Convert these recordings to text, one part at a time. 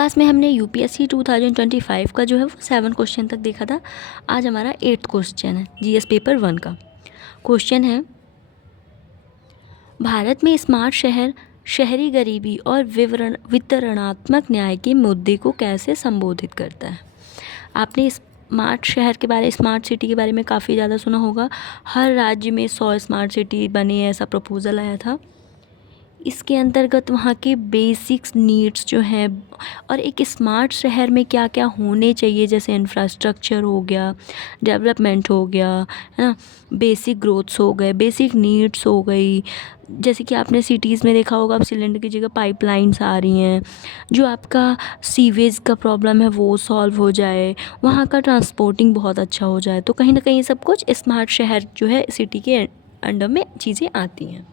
Class में हमने UPSC 2025 का जो है वो 7 क्वेश्चन तक देखा था। आज हमारा 8th क्वेश्चन है जीएस पेपर 1 का। क्वेश्चन है, भारत में स्मार्ट शहर शहरी गरीबी और वितरणात्मक न्याय के मुद्दे को कैसे संबोधित करता है। आपने स्मार्ट शहर के बारे, स्मार्ट सिटी के बारे में काफ़ी ज़्यादा सुना होगा। हर राज्य में 100 स्मार्ट सिटी बने, ऐसा प्रपोज़ल आया था। इसके अंतर्गत वहाँ के बेसिक्स नीड्स जो हैं और एक स्मार्ट शहर में क्या क्या होने चाहिए, जैसे इंफ्रास्ट्रक्चर हो गया, डेवलपमेंट हो गया, है ना, बेसिक ग्रोथ्स हो गए, बेसिक नीड्स हो गई। जैसे कि आपने सिटीज़ में देखा होगा, अब सिलेंडर की जगह पाइपलाइंस आ रही हैं, जो आपका सीवेज का प्रॉब्लम है वो सॉल्व हो जाए, वहाँ का ट्रांसपोर्टिंग बहुत अच्छा हो जाए। तो कहीं ना कहीं सब कुछ स्मार्ट शहर जो है सिटी के अंडर में चीज़ें आती हैं।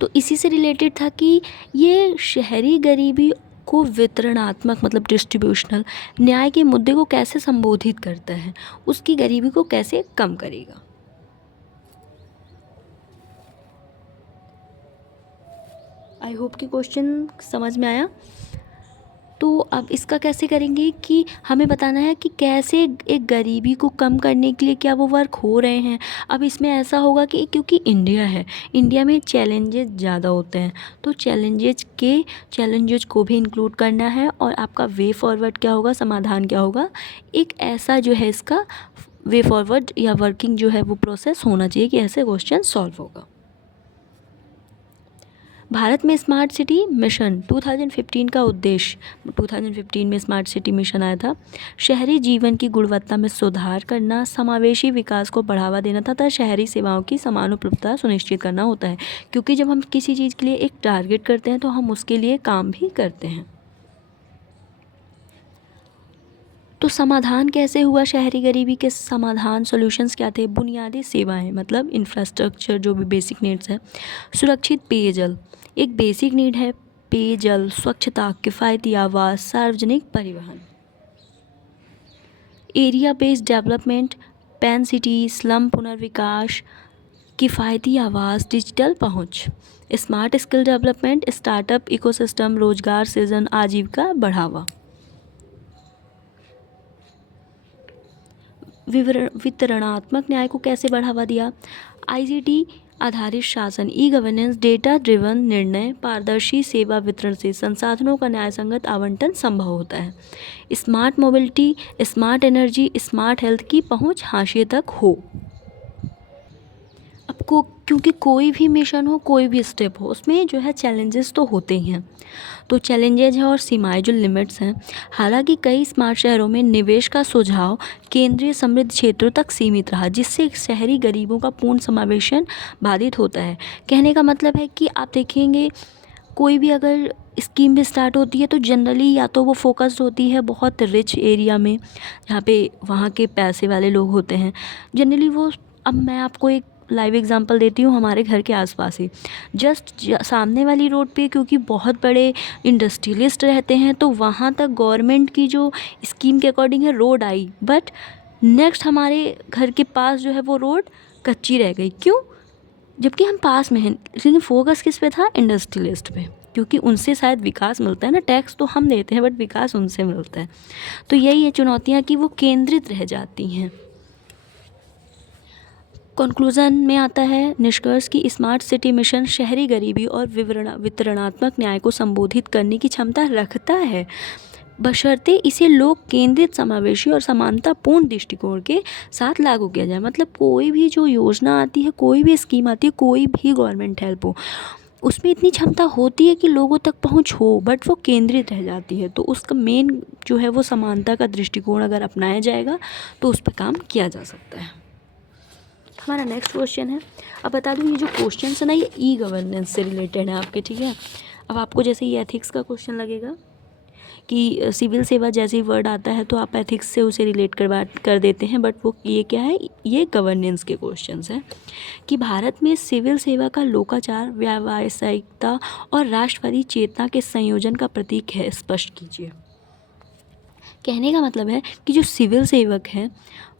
तो इसी से रिलेटेड था कि ये शहरी गरीबी को वितरणात्मक मतलब डिस्ट्रीब्यूशनल न्याय के मुद्दे को कैसे संबोधित करता है, उसकी गरीबी को कैसे कम करेगा। आई होप कि क्वेश्चन समझ में आया। तो अब इसका कैसे करेंगे कि हमें बताना है कि कैसे एक गरीबी को कम करने के लिए क्या वो वर्क हो रहे हैं। अब इसमें ऐसा होगा कि क्योंकि इंडिया है, इंडिया में चैलेंजेस ज़्यादा होते हैं, तो चैलेंजेस को भी इंक्लूड करना है। और आपका वे फॉरवर्ड क्या होगा, समाधान क्या होगा, एक ऐसा जो है इसका वे फॉरवर्ड या वर्किंग जो है वो प्रोसेस होना चाहिए कि ऐसे क्वेश्चन सॉल्व होगा। भारत में स्मार्ट सिटी मिशन 2015 का उद्देश्य, 2015 में स्मार्ट सिटी मिशन आया था, शहरी जीवन की गुणवत्ता में सुधार करना, समावेशी विकास को बढ़ावा देना तथा शहरी सेवाओं की समान उपलब्धता सुनिश्चित करना होता है। क्योंकि जब हम किसी चीज़ के लिए एक टारगेट करते हैं तो हम उसके लिए काम भी करते हैं। तो समाधान कैसे हुआ शहरी गरीबी के, समाधान सॉल्यूशंस क्या थे। बुनियादी सेवाएं मतलब इंफ्रास्ट्रक्चर, जो भी बेसिक नीड्स है। सुरक्षित पेयजल, एक बेसिक नीड है पेयजल, स्वच्छता, किफ़ायती आवास, सार्वजनिक परिवहन। Area based development, pan city, slum पुनर्विकास, किफ़ायती आवास, डिजिटल पहुंच। Smart skill development, startup ecosystem, रोजगार सृजन, आजीविका बढ़ावा। वितरणात्मक न्याय को कैसे बढ़ावा दिया। आईसीटी आधारित शासन, ई गवर्नेंस, डेटा ड्रिवन निर्णय, पारदर्शी सेवा वितरण से संसाधनों का न्यायसंगत आवंटन संभव होता है। Smart mobility, smart energy, smart health की पहुंच हाशिए तक हो। अब क्योंकि कोई भी मिशन हो, कोई भी स्टेप हो, उसमें जो है चैलेंजेस तो होते ही हैं। तो चैलेंजेज हैं और सीमाएं जो लिमिट्स हैं। हालांकि कई स्मार्ट शहरों में निवेश का सुझाव केंद्रीय समृद्ध क्षेत्रों तक सीमित रहा, जिससे शहरी गरीबों का पूर्ण समावेशन बाधित होता है। कहने का मतलब है कि आप देखेंगे कोई भी अगर स्कीम भी स्टार्ट होती है तो जनरली या तो वो फोकस्ड होती है बहुत रिच एरिया में, जहाँ पे वहाँ के पैसे वाले लोग होते हैं जनरली वो। अब मैं आपको एक लाइव एग्जांपल देती हूँ, हमारे घर के आसपास ही जस्ट सामने वाली रोड पे क्योंकि बहुत बड़े इंडस्ट्रियलिस्ट रहते हैं, तो वहाँ तक गवर्नमेंट की जो स्कीम के अकॉर्डिंग है रोड आई, बट नेक्स्ट हमारे घर के पास जो है वो रोड कच्ची रह गई। क्यों? जबकि हम पास में हैं, लेकिन फोकस किस पे था, इंडस्ट्रियलिस्ट पे, क्योंकि उनसे शायद विकास मिलता है ना। टैक्स तो हम देते हैं बट विकास उनसे मिलता है। तो यही है चुनौतियाँ कि वो केंद्रित रह जाती हैं। कंक्लूज़न में आता है निष्कर्ष की स्मार्ट सिटी मिशन शहरी गरीबी और वितरणात्मक न्याय को संबोधित करने की क्षमता रखता है, बशर्ते इसे लोक केंद्रित, समावेशी और समानतापूर्ण दृष्टिकोण के साथ लागू किया जाए। मतलब कोई भी जो योजना आती है, कोई भी स्कीम आती है, कोई भी गवर्नमेंट हेल्प हो, उसमें इतनी क्षमता होती है कि लोगों तक पहुंच हो, बट वो केंद्रित रह जाती है। तो उसका मेन जो है वो समानता का दृष्टिकोण अगर अपनाया जाएगा तो उस पर काम किया जा सकता है। हमारा नेक्स्ट क्वेश्चन है, अब बता दूँ ये जो क्वेश्चन है ना ये ई गवर्नेंस से रिलेटेड है आपके, ठीक है। अब आपको जैसे ये एथिक्स का क्वेश्चन लगेगा कि सिविल सेवा जैसे ही वर्ड आता है तो आप एथिक्स से उसे रिलेट कर देते हैं, बट वो ये क्या है, ये गवर्नेंस के क्वेश्चंस हैं कि भारत में सिविल सेवा का लोकाचार, व्यावसायिकता और राष्ट्रवादी चेतना के संयोजन का प्रतीक है, स्पष्ट कीजिए। कहने का मतलब है कि जो सिविल सेवक है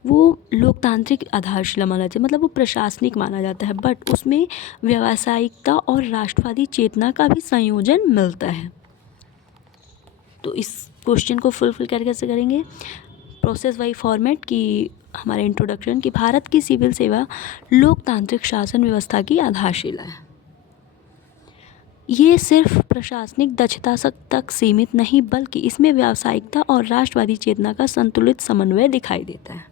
वो लोकतांत्रिक आधारशिला माना जाता है, मतलब वो प्रशासनिक माना जाता है, बट उसमें व्यावसायिकता और राष्ट्रवादी चेतना का भी संयोजन मिलता है। तो इस क्वेश्चन को फुलफिल कैसे करेंगे? प्रोसेस वाइज फॉर्मेट की हमारे इंट्रोडक्शन कि भारत की सिविल सेवा लोकतांत्रिक शासन व्यवस्था की आधारशिला है। ये सिर्फ प्रशासनिक दक्षता तक सीमित नहीं बल्कि इसमें व्यावसायिकता और राष्ट्रवादी चेतना का संतुलित समन्वय दिखाई देता है।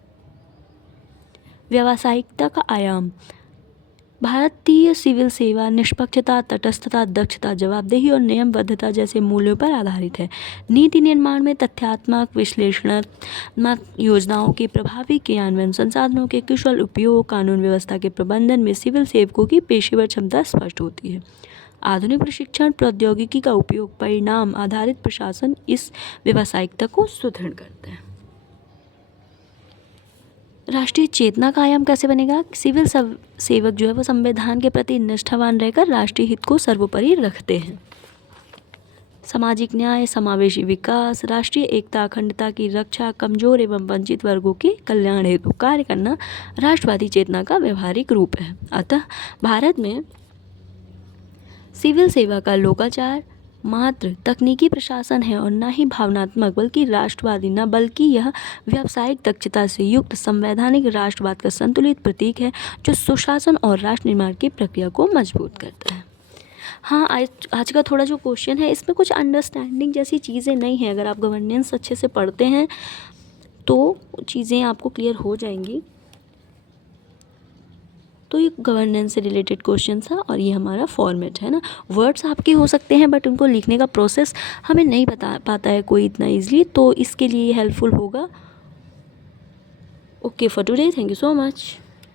व्यावसायिकता का आयाम: भारतीय सिविल सेवा निष्पक्षता, तटस्थता, दक्षता, जवाबदेही और नियमबद्धता जैसे मूल्यों पर आधारित है। नीति निर्माण में तथ्यात्मक विश्लेषणात्मक योजनाओं के प्रभावी क्रियान्वयन, संसाधनों के कुशल उपयोग, कानून व्यवस्था के प्रबंधन में सिविल सेवकों की पेशेवर क्षमता स्पष्ट होती है। आधुनिक प्रशिक्षण प्रौद्योगिकी का उपयोग, परिणाम आधारित प्रशासन इस व्यावसायिकता को सुदृढ़ करते हैं। राष्ट्रीय चेतना का आयाम कैसे बनेगा? सिविल सेवक जो है वो संविधान के प्रति निष्ठावान रहकर राष्ट्रीय हित को सर्वोपरि रखते हैं। सामाजिक न्याय, समावेशी विकास, राष्ट्रीय एकता, अखंडता की रक्षा, कमजोर एवं वंचित वर्गों के कल्याण हेतु कार्य करना राष्ट्रवादी चेतना का व्यवहारिक रूप है। अतः भारत में सिविल सेवा का लोकाचार मात्र तकनीकी प्रशासन है और न ही भावनात्मक बल्कि राष्ट्रवादी, न बल्कि यह व्यावसायिक दक्षता से युक्त संवैधानिक राष्ट्रवाद का संतुलित प्रतीक है जो सुशासन और राष्ट्र निर्माण की प्रक्रिया को मजबूत करता है। हाँ, आज का थोड़ा जो क्वेश्चन है इसमें कुछ अंडरस्टैंडिंग जैसी चीज़ें नहीं हैं। अगर आप गवर्नेंस अच्छे से पढ़ते हैं तो चीज़ें आपको क्लियर हो जाएंगी। तो ये गवर्नेंस से रिलेटेड क्वेश्चन था और ये हमारा फॉर्मेट है ना। वर्ड्स आपके हो सकते हैं बट उनको लिखने का प्रोसेस हमें नहीं बता पाता है कोई इतना ईजिली, तो इसके लिए हेल्पफुल होगा। Okay for today, thank you so much.